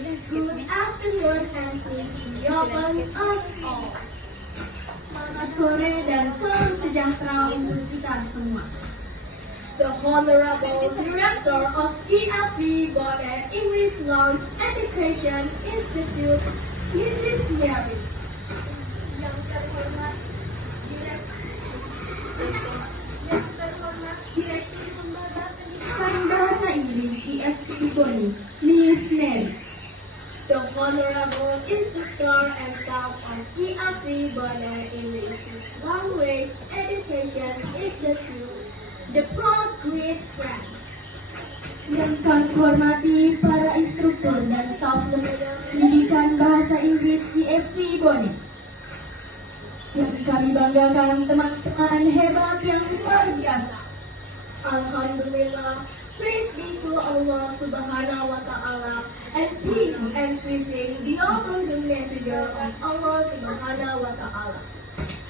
Good afternoon and please be open us all. Selamat sore dan salam sejahtera untuk kita semua. The Honorable Director of EFC Bonnet English Language Education Institute, Mrs. Mary. Yang terhormat Direktur Lembaga Pendidikan Bahasa Inggris EFC Bonnet, Miss Mary. The Honorable Instructor and Staff of EFC Bonnet English Language Education Institute, the proud great friends. Yang kami hormati para instruktur dan staf lembaga pendidikan bahasa Inggris EFC Bonnet. Yang kami banggakan teman-teman hebat yang luar biasa. Alhamdulillah, praise be to Allah Subhanahu wa Ta'ala, and peace and blessing be upon the messenger of Allah Subhanahu wa Ta'ala.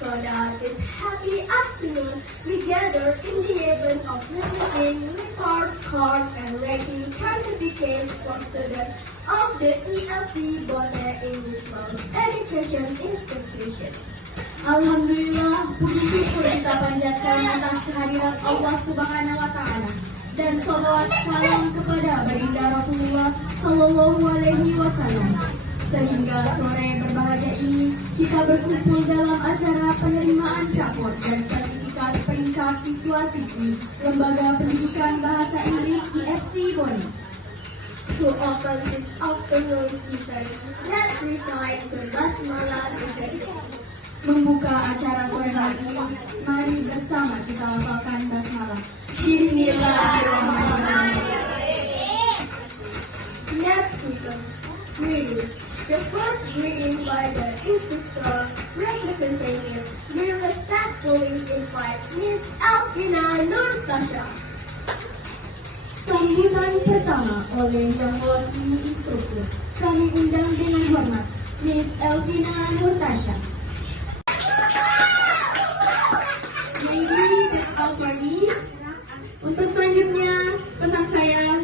So that this happy afternoon we gather in the event of receiving report cards and rating certificates for students of the EFC Bonnet English Language Education Institution. Alhamdulillah, puji syukur kita panjatkan atas kehadiran Allah Subhanahu wa Ta'ala dan salawat salam kepada baginda Rasulullah Sallallahu Alaihi Wasallam. Sehingga sore berbahagia ini kita berkumpul dalam acara penerimaan raport dan sertifikat peringkat siswa-siswi Lembaga Pendidikan Bahasa Inggris EFC Bonnet. To open this afternoon's event, let's recite the Basmalah together. Membuka acara sore hari ini, mari bersama kita hafalkan basmalah. Bismillahirrahmanirrahim. Next speaker, greeting. The first greeting by the instructor representative, we respectfully invite Miss Elvina Nurtasha. Sambutan pertama oleh yang mewakili instruktur, kami undang dengan hormat Miss Elvina Nurtasha. Untuk selanjutnya, pesan saya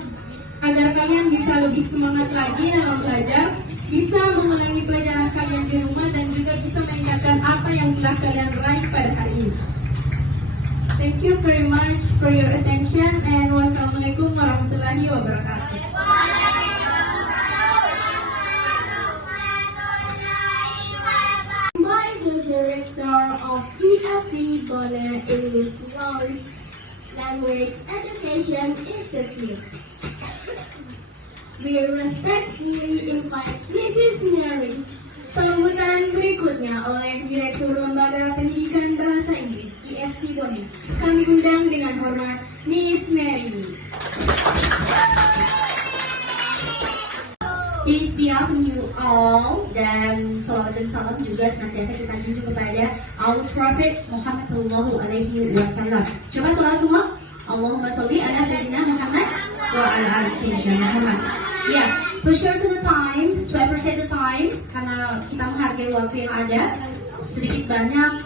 agar kalian bisa lebih semangat lagi dalam belajar, bisa mengulangi pelajaran kalian di rumah dan juga bisa meningkatkan apa yang telah kalian raih pada hari ini. Thank you very much for your attention and wassalamualaikum warahmatullahi wabarakatuh. My Director of EFC Bonnet English Language Education Institute. We respectfully invite Mrs. Mary. Sambutan berikutnya oleh Direktur Lembaga Pendidikan Bahasa Inggris EFC Bonnet. Kami undang dengan hormat Miss Mary. Peace be upon you all, dan salawat dan salam juga senantiasa kita junjung kepada our Prophet Muhammad Sallallahu Alaihi Wasallam. Coba salawat semua. Allahumma salli ala Sayyidina Muhammad wa ala ali Sayyidina Muhammad. Ya, to share to the time, to appreciate the time, karena kita menghargai waktu yang ada. Sedikit banyak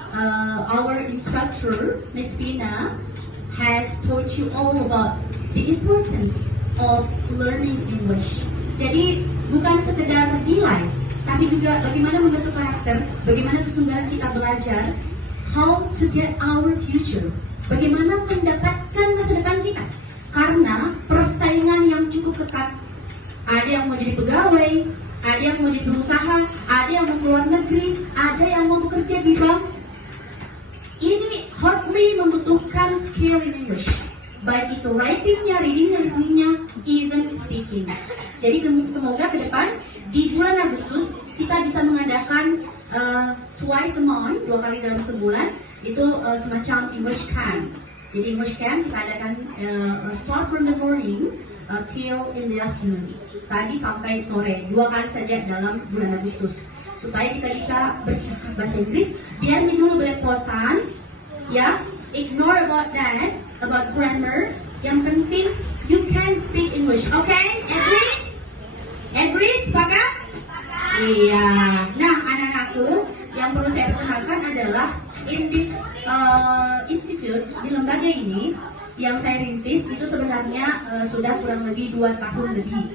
our instructor Miss Vina has taught you all about the importance of learning English. Jadi bukan sekedar nilai, tapi juga bagaimana membentuk karakter, bagaimana kesungguhan kita belajar, how to get our future, bagaimana mendapatkan masa depan kita. Karena persaingan yang cukup ketat, ada yang mau jadi pegawai, ada yang mau jadi berusaha, ada yang mau keluar negeri, ada yang mau bekerja di bank. Ini hardly membutuhkan skill in English, baik itu writing-nya, reading, listening-nya, even speaking. Jadi semoga ke depan di bulan Agustus kita bisa mengadakan twice a month, 2 kali dalam sebulan, itu semacam English Camp. Jadi English Camp kita adakan start from the morning till in the afternoon. Tadi sampai sore, 2 kali saja dalam bulan Agustus. Supaya kita bisa bercakap bahasa Inggris, biar ini dulu belepotan, ya, ignore about that, about grammar. Yang penting you can speak English, okay? Agree? Agree? Sepakat? Iya. Nah, anak-anakku, yang perlu saya perkenalkan adalah in this institute, di lembaga ini yang saya rintis itu sebenarnya sudah kurang lebih 2 tahun lebih.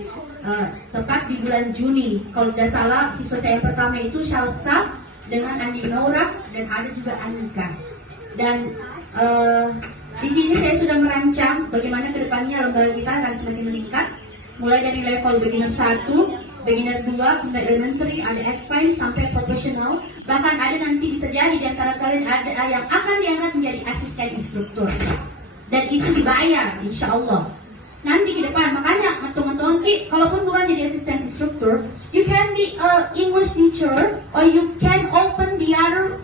Tepat di bulan Juni, kalau tidak salah siswa saya yang pertama itu Shalsa dengan Andi Naura dan ada juga Anika. Dan di sini saya sudah merancang bagaimana kedepannya lembaga kita akan semakin meningkat, mulai dari level beginner 1, beginner 2, kemudian elementary, ada advanced sampai professional. Bahkan ada nanti bisa jadi di antara kalian ada yang akan diangkat menjadi asisten instruktur. Dan itu dibayar, insya Allah. Nanti ke depan, makanya teman-teman, kalaupun bukan jadi asisten instruktur, you can be a English teacher or you can open the other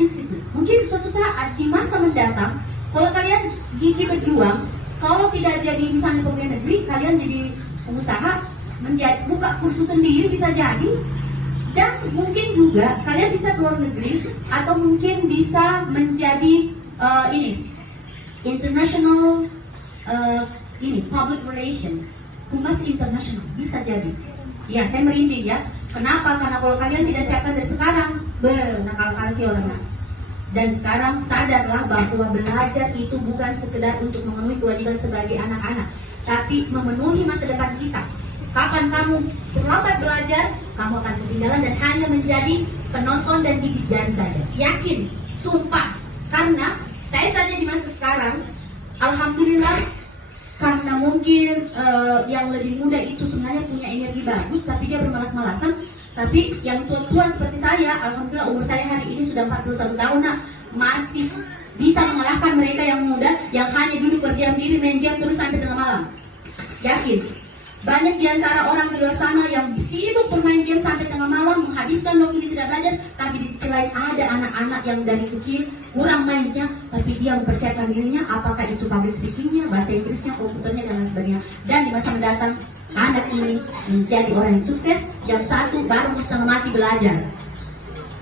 institute. Mungkin suatu saat di masa mendatang, kalau kalian gigi berjuang, kalau tidak jadi misalnya pegawai negeri, kalian jadi pengusaha, buka kursus sendiri bisa jadi. Dan mungkin juga kalian bisa keluar negeri atau mungkin bisa menjadi international public relation, humas internasional, bisa jadi. Ya, saya merinding ya. Kenapa? Karena kalau kalian tidak siapkan dari sekarang, nakal-nakal orang. Dan sekarang sadarlah bahwa belajar itu bukan sekedar untuk memenuhi kewajiban sebagai anak-anak, tapi memenuhi masa depan kita. Kapan kamu terlambat belajar, kamu akan ketinggalan dan hanya menjadi penonton dan gigit jari saja. Yakin, sumpah. Karena saya saja di masa sekarang, alhamdulillah, karena mungkin yang lebih muda itu sebenarnya punya energi bagus, tapi dia bermalas-malasan. Tapi yang tua-tua seperti saya, alhamdulillah umur saya hari ini sudah 41 tahun, masih bisa mengalahkan mereka yang muda yang hanya duduk berdiam diri main game terus sampai tengah malam. Yakin. Banyak di antara orang di luar sana yang sibuk bermain game sampai tengah malam, menghabiskan waktu tidak belajar, tapi di sisi lain ada anak-anak yang dari kecil kurang mainnya, tapi dia mempersiapkan dirinya, apakah itu public speakingnya, bahasa Inggrisnya, komputernya, dan lain sebagainya. Dan di masa mendatang, anak ini menjadi orang yang sukses, yang satu baru setengah mati belajar.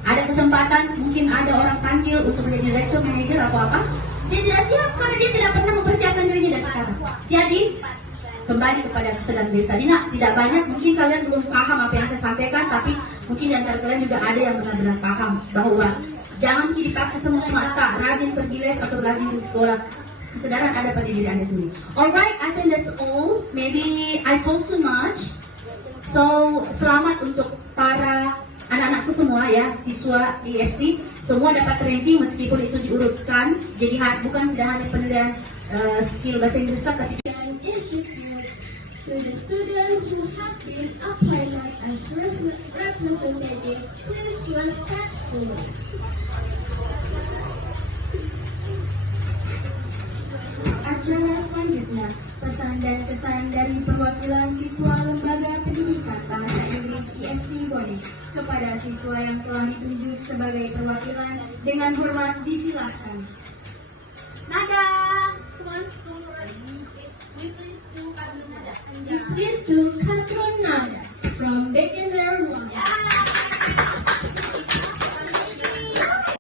Ada kesempatan, mungkin ada orang panggil untuk menjadi direktur, manajer, atau apa, dia tidak siap karena dia tidak pernah mempersiapkan dirinya dari sekarang. Jadi, kembali kepada kesadaran diri tadi, tidak banyak, mungkin kalian belum paham apa yang saya sampaikan, tapi mungkin di antara kalian juga ada yang benar-benar paham bahwa jangan dipaksa semua mata, rajin pergi les atau rajin di sekolah. Kesadaran ada pada diri Anda sendiri. Alright, I think that's all. Maybe I talk too much. So, selamat untuk para anak-anakku semua ya, siswa IFC. Semua dapat ranking meskipun itu diurutkan. Jadi bukan tidak hanya penilaian skill bahasa Inggris, tapi to the students who have been appointed as representatives, please respectfully. Acara selanjutnya, pesan dan kesan dari perwakilan siswa Lembaga Pendidikan Bahasa Inggris IFC Bone kepada siswa yang telah ditunjuk sebagai perwakilan dengan hormat disilahkan. Nada, please do Katron Nada from beginner 1.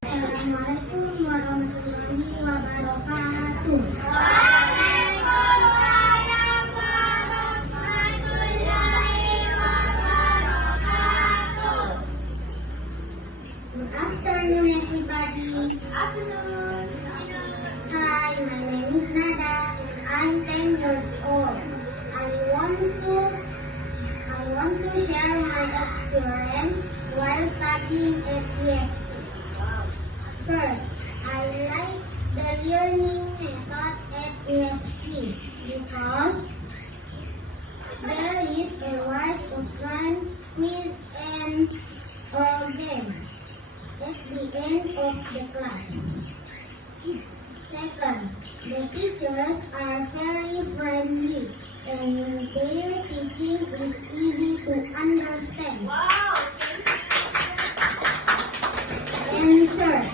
Assalamualaikum warahmatullahi wabarakatuh. Good afternoon, everybody. Good afternoon. Hi, my name is Nada. I'm 10 years old. I want to share my experience while studying at EFC. First, I like the learning method at EFC because there is a wise of fun, quiz, and game at the end of the class. Second, the teachers are very friendly and their teaching is easy to understand. Wow! And third,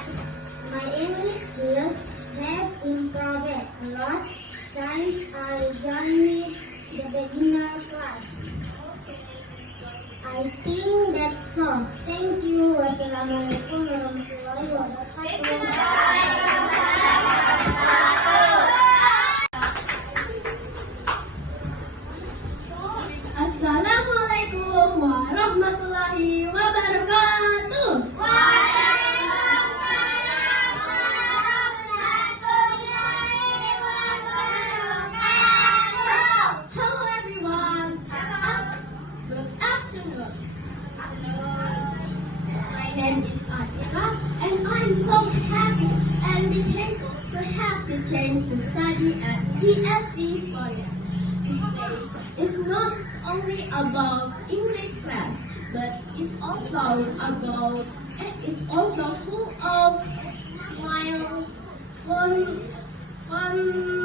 my English skills have improved a lot since I joined the beginner class. I think that's all. Thank you. Wassalamualaikum warahmatullahi wabarakatuh. Assalamualaikum warahmatullahi wabarakatuh. Waalaikumsalam warahmatullahi wabarakatuh. happy and be thankful to have the chance to study at EFC College. This place is not only about English class, but it's also full of smiles, fun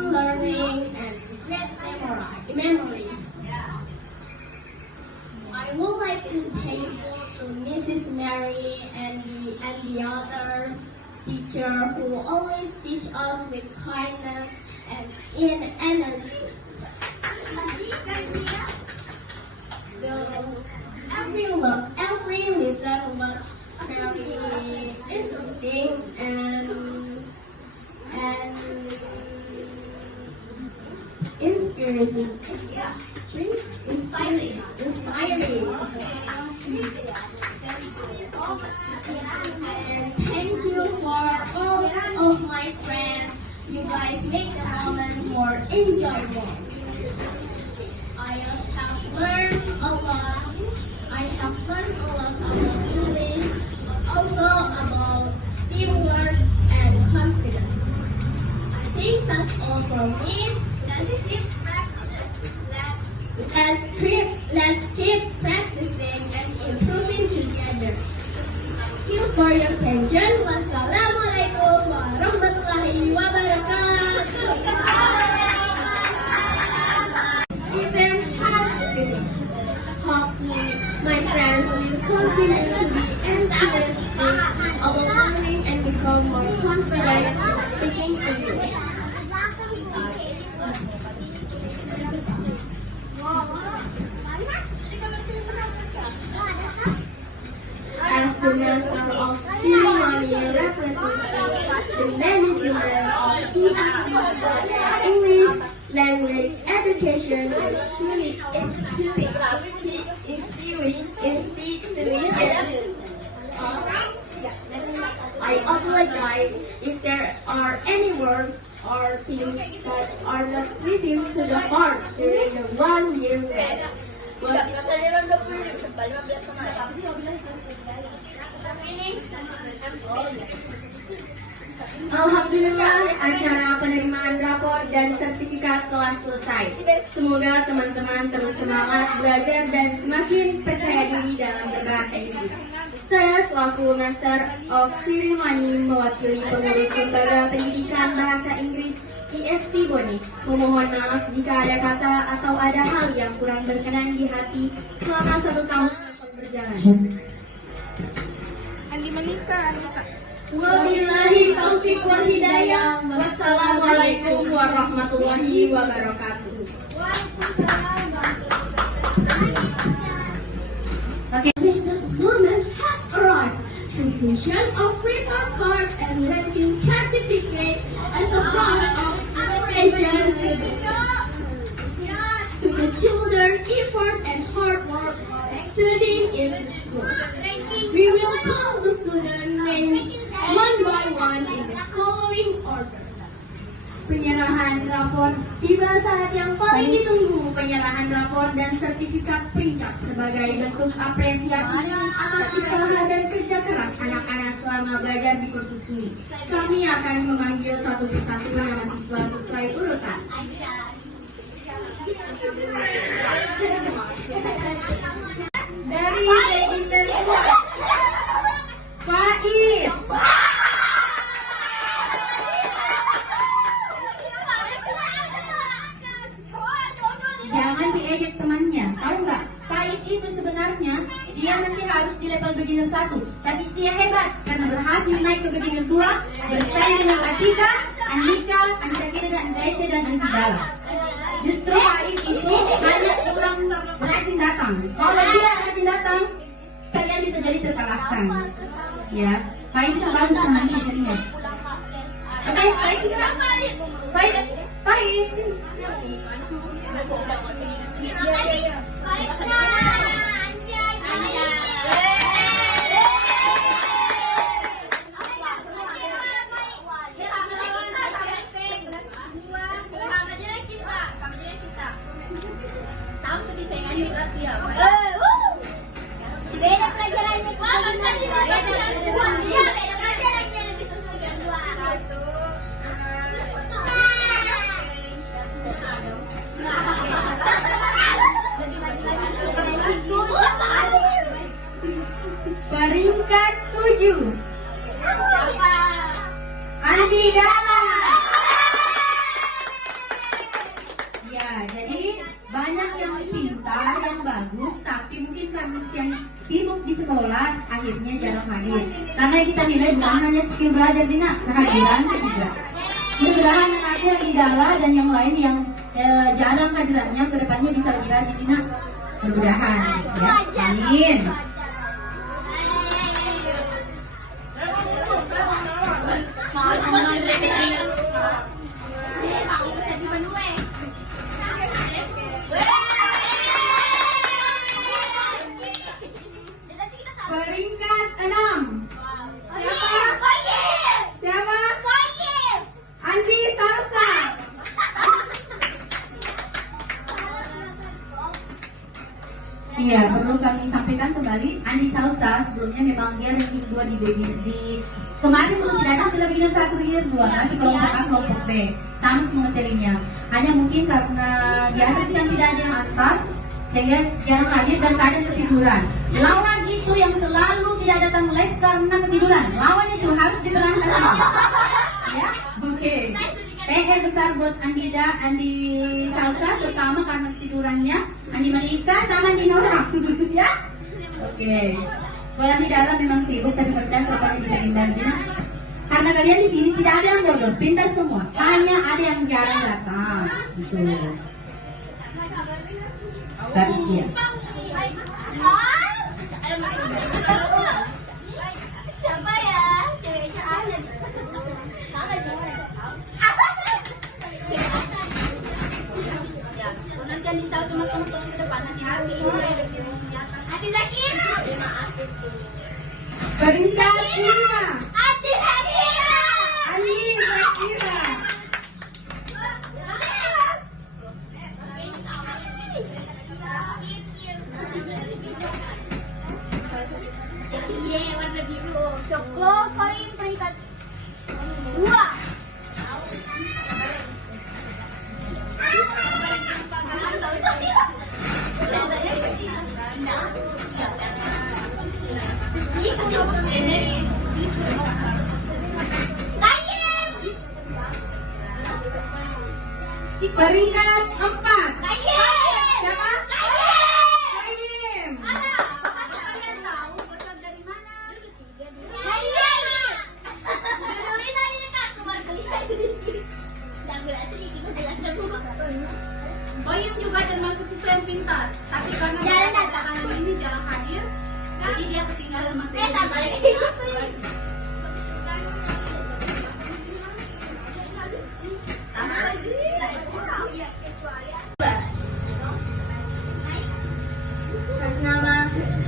learning, and great memories. I would like to thank to Mrs. Mary and the others teacher who always teach us with kindness and in energy. Every lesson was very interesting and inspiring. And thank you for all of my friends. You guys make the moment more enjoyable. I have learned a lot. About English, but also about teamwork and confidence. I think that's all from me. Let's keep practicing and improving together. Thank you for your attention. Wassalamualaikum warahmatullahi wabarakatuh. Exam has finished. Hopefully, my friends will continue to be enthusiastic about learning and become more confident in speaking English. As the Master of Ceremony representing the management of EFC English Language Education Institution, I apologize if there are any words or things that are not pleasing to the heart during the 1 year break. Alhamdulillah, acara penerimaan rapor dan sertifikat telah selesai. Semoga teman-teman terus semangat belajar dan semakin percaya diri dalam berbahasa Inggris. Saya selaku Master of Ceremony mewakili pengurus Lembaga Pendidikan Bahasa Inggris EFC Boni, memohon maaf jika ada kata atau ada hal yang kurang berkenan di hati selama 1 tahun berjalan. Wabillahi taufiq wal hidayah. Wassalamualaikum warahmatullahi wabarakatuh. Okay. The moment has arrived. Conclusion of report card and ranking certificate as a part of appreciation to the children effort and hard work studying in the school. We will call the student names one by one in the following order. Penyerahan rapor. Tiba saat yang paling ditunggu, penyerahan rapor dan sertifikat peringkat sebagai bentuk apresiasi atas usaha dan kerja keras anak-anak selama belajar di kursus ini. Kami akan memanggil satu persatu nama siswa sesuai urutan. Dari Register Faid. Jangan diejek temannya, tahu nggak? Faid itu sebenarnya dia masih harus di level beginner 1, tapi dia hebat karena berhasil naik ke beginner 2, bersaing dengan Atika, Andika, Anjakira, dan Aisyah dan Antigala. Justru Faid itu hanya kurang rajin datang. Kalau dia rajin datang, kalian bisa jadi terkalahkan. Ya, Faid itu bagus teman sisanya. Oke, Faid segera. Faid sini. yang sibuk di sekolah akhirnya jarang hadir. Karena yang kita nilai bukan hanya skill belajar Dina, kehadiran juga. Mudah-mudahan anakku yang Idala dan yang lain yang jarang hadirannya kedepannya bisa lebih rajin Dina. Mudah-mudahan ya. Amin. Peringkat 6. Siapa? Andi Salsa. Iya, perlu kami sampaikan kembali, Andi Salsa sebelumnya memang dia ranking 2 di kemarin belum tidak ada istilah beginner 1, beginner 2, masih kelompok A, kelompok B, sama semua materinya. Hanya mungkin karena biasa yang tidak ada yang antar, sehingga jarang hadir dan kadang ketiduran. Lawan itu yang selalu tidak datang les karena ketiduran. Lawan itu harus diberangkatkan. Ya, oke. PR besar buat Andi Salsa, terutama karena ketidurannya. Andi Malika sama Andi Nora, ya. Oke. Kalau di dalam memang sibuk, tapi percaya kedepannya bisa dibantu. Karena kalian di sini tidak ada yang bodoh, pintar semua. Hanya ada yang jarang datang. Gitu. Baik ya. Siapa ya? Ceweknya ada. Nanti Andi Salsa sama teman-teman ke depan hati-hati. Andi Zakira. Peringkat 5. Andi Zakira. Andi Zakira. Iya, warna biru. Joko koin peringkat 2. Peringkat 4. Siapa? Kaim. Kalian tahu bocor dari mana? Dari Dengerin tadi Kak, keluar kelihatan sedikit. Dan gula sedikit, gula semua. Koim juga termasuk siswa yang pintar, tapi karena Jarang datang. belakangan ini jarang hadir, jadi dia ketinggalan materi. Atas nama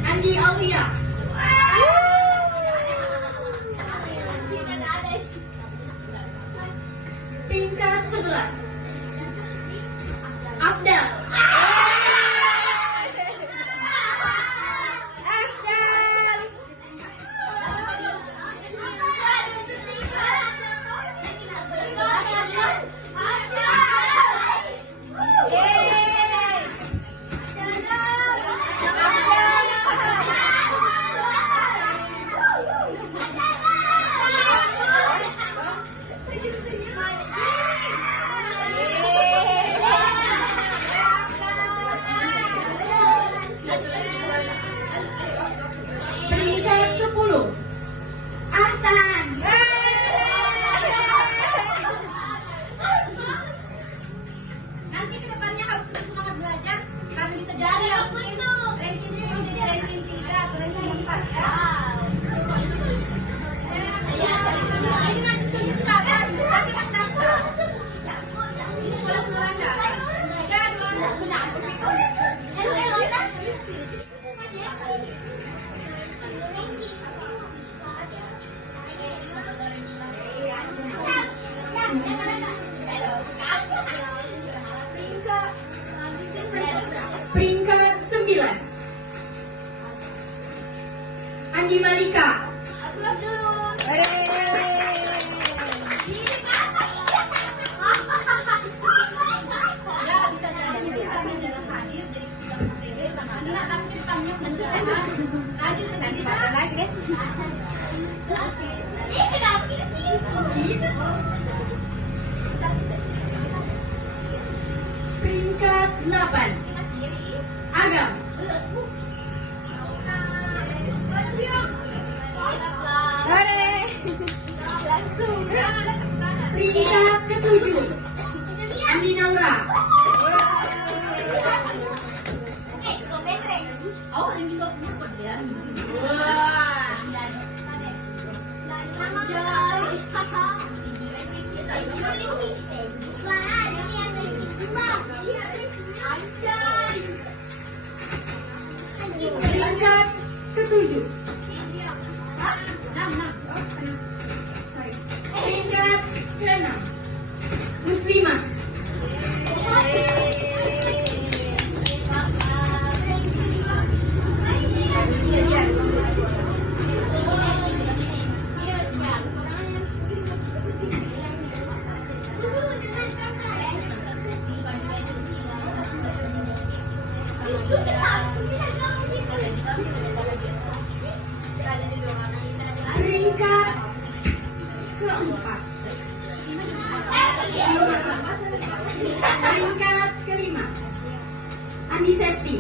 Andi Aulia. Peringkat 11. Afdal. Peringkat 10. Ahsan. Nanti kedepannya harus semangat belajar karena bisa jadi ranking 10 jadi ranking 3 atau ranking 4 ya. Ini nanti sekarang tapi mendaftar di sekolah-sekolah enggak? Peringkat 9. Andi Malika. Peringkat 8. Agam. Oh, ini kok cepet ya. Wah. Peringkat ketujuh. Peringkat keenam. Muslimah. Peringkat keempat. Peringkat kelima. Aniseti.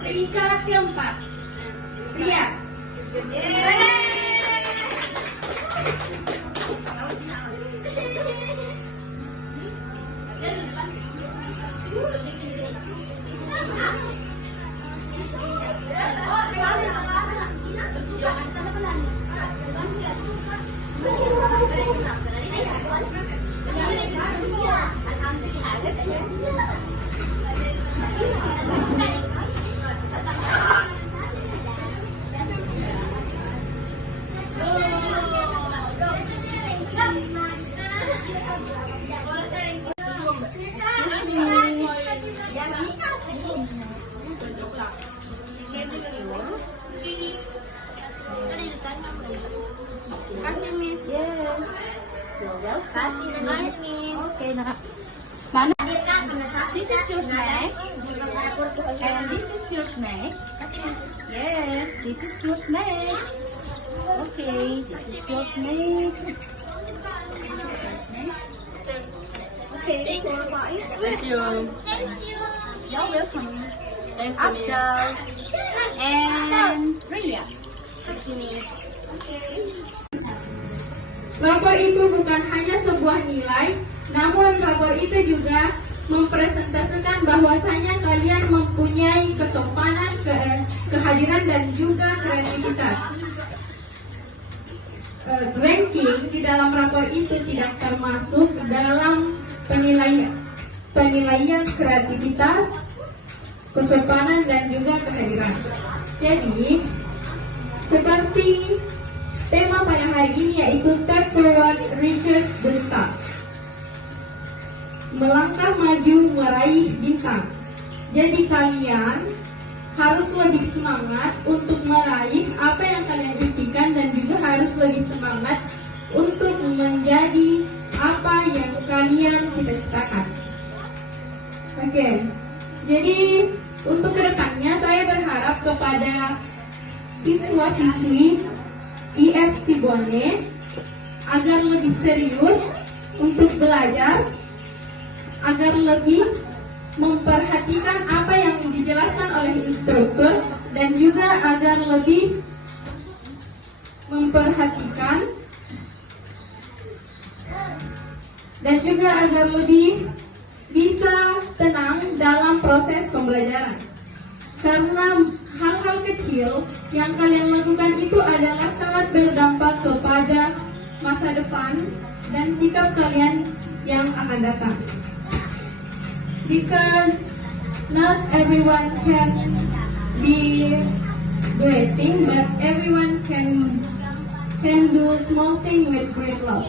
Peringkat keempat. Ria. Kasih Miss. Yes. Kasih Miss. Okay, naka. This is your snack. And this is your snack. Yes, this is your snack. Okay, this is your snack. Okay, Thank you. you're welcome. Thank you, Miss. Abdul and Ria. Thank you, Miss. Rapor itu bukan hanya sebuah nilai, namun rapor itu juga mempresentasikan bahwasanya kalian mempunyai kesopanan, kehadiran, dan juga kreativitas. Ranking di dalam rapor itu tidak termasuk dalam penilaian kreativitas, kesopanan, dan juga kehadiran. Jadi, seperti tema pada hari ini yaitu Step Forward Reaches the Stars. Melangkah maju meraih bintang. Jadi kalian harus lebih semangat untuk meraih apa yang kalian impikan dan juga harus lebih semangat untuk menjadi apa yang kalian cita-citakan. Oke, jadi untuk kedepannya saya berharap kepada siswa-siswi IF Sibone agar lebih serius untuk belajar, agar lebih memperhatikan apa yang dijelaskan oleh instruktur, dan juga agar lebih memperhatikan dan juga agar lebih bisa tenang dalam proses pembelajaran. Karena hal-hal kecil yang kalian lakukan itu adalah sangat berdampak kepada masa depan dan sikap kalian yang akan datang. Because not everyone can be great thing, but everyone can do small thing with great love.